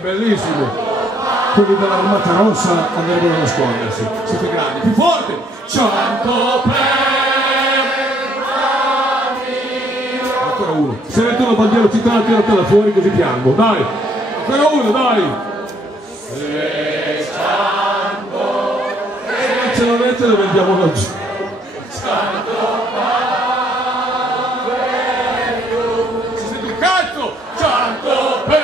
Bellissimo. Quelli dell'Armata Rossa andrebbero a nascondersi. Siete grandi, più forte. Cianto per ancora uno. Se metto la bandiera cittadina, tiratela fuori così piango. Dai, ancora uno, dai. Se non ce l'avete lo vendiamo laggiù. Si sente un cazzo. Cianto per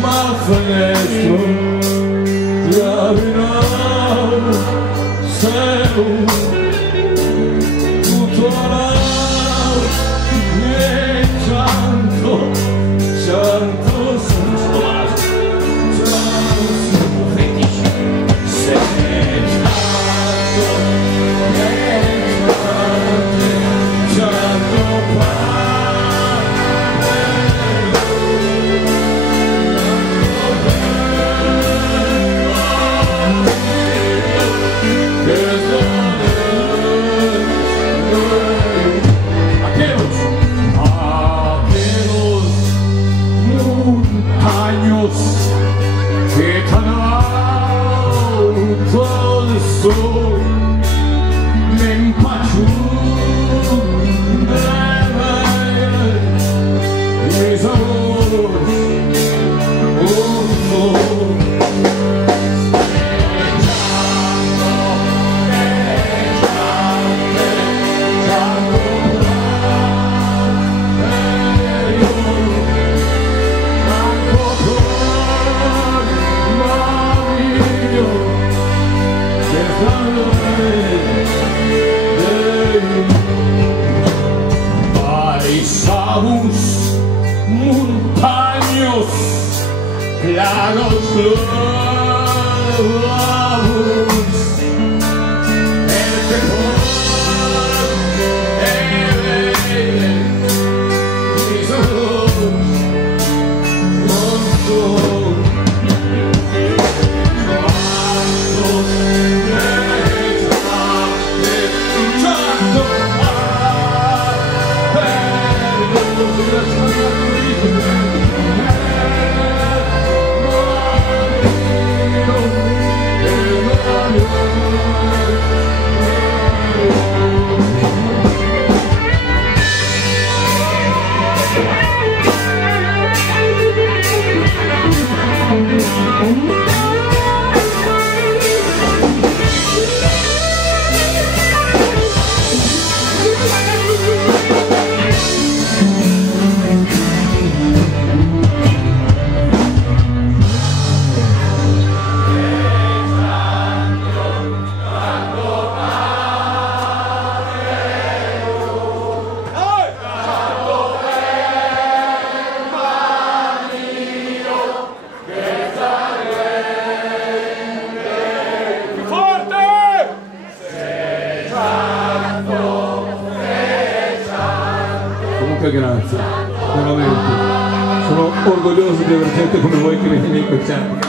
malfenestro gravinavo seu tutto e canto que tan alto el sol me empachó mis amores, oh no. Paisamos montaños, claros globos, el petróleo, mis ojos, grazie, veramente sono orgoglioso di avere gente come voi che viene in concerto.